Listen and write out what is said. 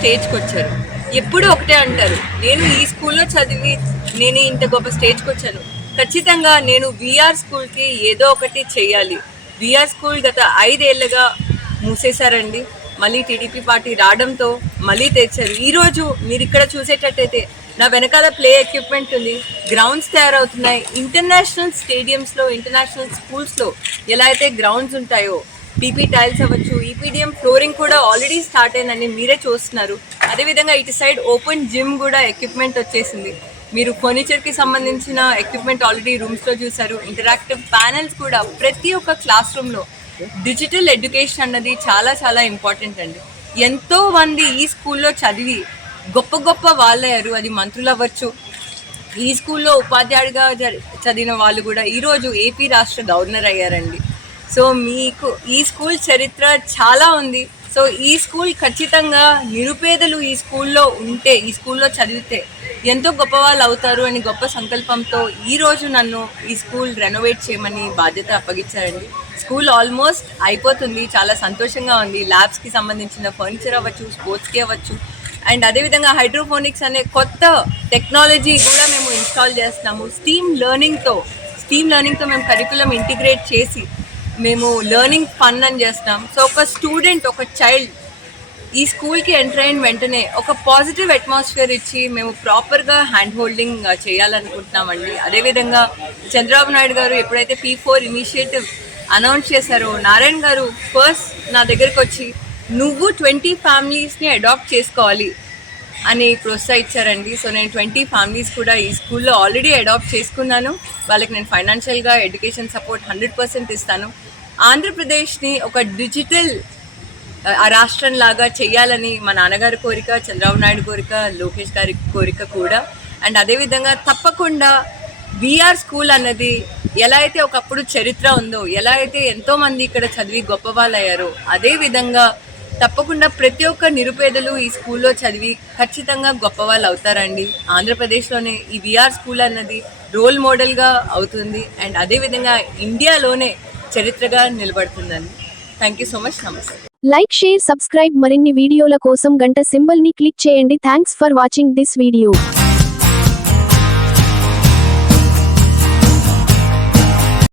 స్టేజ్కి వచ్చారు. ఎప్పుడు ఒకటే అంటారు, నేను ఈ స్కూల్లో చదివి నేను ఇంత గొప్ప స్టేజ్కి వచ్చాను, ఖచ్చితంగా నేను విఆర్ స్కూల్కి ఏదో ఒకటి చెయ్యాలి. విఆర్ స్కూల్ గత 5 ఏళ్ళుగా మూసేశారండి. మళ్ళీ టీడీపీ పార్టీ రావడంతో మళ్ళీ తెచ్చారు. ఈరోజు మీరు ఇక్కడ చూసేటట్టయితే నా వెనకాల ప్లే ఎక్విప్మెంట్ ఉంది, గ్రౌండ్స్ తయారవుతున్నాయి. ఇంటర్నేషనల్ స్టేడియంస్లో, ఇంటర్నేషనల్ స్కూల్స్లో ఎలా అయితే గ్రౌండ్స్ ఉంటాయో, పీపీ టైల్స్ అవ్వచ్చు, ఈపీడిఎం ఫ్లోరింగ్ కూడా ఆల్రెడీ స్టార్ట్ అయిందని మీరే చూస్తున్నారు. అదేవిధంగా ఇటు సైడ్ ఓపెన్ జిమ్ కూడా ఎక్విప్మెంట్ వచ్చేసింది. మీరు ఫర్నిచర్కి సంబంధించిన ఎక్విప్మెంట్ ఆల్రెడీ రూమ్స్లో చూసారు. ఇంటరాక్టివ్ ప్యానెల్స్ కూడా ప్రతి ఒక్క క్లాస్ రూమ్లో. డిజిటల్ ఎడ్యుకేషన్ అన్నది చాలా చాలా ఇంపార్టెంట్ అండి. ఎంతో మంది ఈ స్కూల్లో చదివి గొప్ప గొప్ప వాళ్ళయ్యారు. అది మంత్రులు అవ్వచ్చు, ఈ స్కూల్లో ఉపాధ్యాయుడిగా చదివిన వాళ్ళు కూడా ఈరోజు ఏపీ రాష్ట్ర గవర్నర్ అయ్యారండి. సో మీకు ఈ స్కూల్ చరిత్ర చాలా ఉంది. సో ఈ స్కూల్ ఖచ్చితంగా నిరుపేదలు ఈ స్కూల్లో ఉంటే, ఈ స్కూల్లో చదివితే ఎంతో గొప్ప వాళ్ళు అవుతారు అని గొప్ప సంకల్పంతో ఈరోజు నన్ను ఈ స్కూల్ రెనోవేట్ చేయమని బాధ్యత అప్పగించారండి. స్కూల్ ఆల్మోస్ట్ అయిపోతుంది, చాలా సంతోషంగా ఉంది. ల్యాబ్స్కి సంబంధించిన ఫర్నిచర్ అవ్వచ్చు, స్పోర్ట్స్కి అవ్వచ్చు, అండ్ అదేవిధంగా హైడ్రోఫోనిక్స్ అనే కొత్త టెక్నాలజీ కూడా మేము ఇన్స్టాల్ చేస్తున్నాము. స్టీమ్ లెర్నింగ్తో మేము కరికులం ఇంటిగ్రేట్ చేసి మేము లెర్నింగ్ ఫన్ అని చేస్తాం. సో ఒక స్టూడెంట్, ఒక చైల్డ్ ఈ స్కూల్కి ఎంటర్ అయిన వెంటనే ఒక పాజిటివ్ అట్మాస్ఫియర్ ఇచ్చి మేము ప్రాపర్గా హ్యాండ్ హోల్డింగ్ చేయాలనుకుంటున్నామండి. అదేవిధంగా చంద్రబాబు నాయుడు గారు ఎప్పుడైతే P4 ఇనిషియేటివ్ అనౌన్స్ చేశారో, నారాయణ గారు ఫస్ట్ నా దగ్గరికి వచ్చి నువ్వు 20 ఫ్యామిలీస్ని అడాప్ట్ చేసుకోవాలి అని ప్రోత్సహించారండి. సో నేను 20 ఫ్యామిలీస్ కూడా ఈ స్కూల్లో ఆల్రెడీ అడాప్ట్ చేసుకున్నాను. వాళ్ళకి నేను ఫైనాన్షియల్గా ఎడ్యుకేషన్ సపోర్ట్ 100% ఇస్తాను. ఆంధ్రప్రదేశ్ని ఒక డిజిటల్ రాష్ట్రంలాగా చేయాలని మా నాన్నగారి కోరిక, చంద్రబాబు నాయుడు కోరిక, లోకేష్ గారి కోరిక కూడా. అండ్ అదేవిధంగా తప్పకుండా విఆర్ స్కూల్ అన్నది ఎలా అయితే ఒకప్పుడు చరిత్ర ఉందో, ఎలా అయితే ఎంతోమంది ఇక్కడ చదివి గొప్ప వాళ్ళు అయ్యారో, అదేవిధంగా తప్పకుండా ప్రతి ఒక్క నిరుపేదలు ఈ స్కూల్లో చదివి ఖచ్చితంగా గొప్ప వాళ్ళు అవుతారండి. ఆంధ్రప్రదేశ్లోనే ఈ విఆర్ స్కూల్ అన్నది రోల్ మోడల్గా అవుతుంది. అండ్ అదేవిధంగా ఇండియాలోనే చరిత్రగా నిలబడుతుందండి. Thank you so much. నమస్తే. Like, share, subscribe. మరిన్ని వీడియోల కోసం గంట సింబల్ ని క్లిక్ చేయండి. Thanks for watching this video.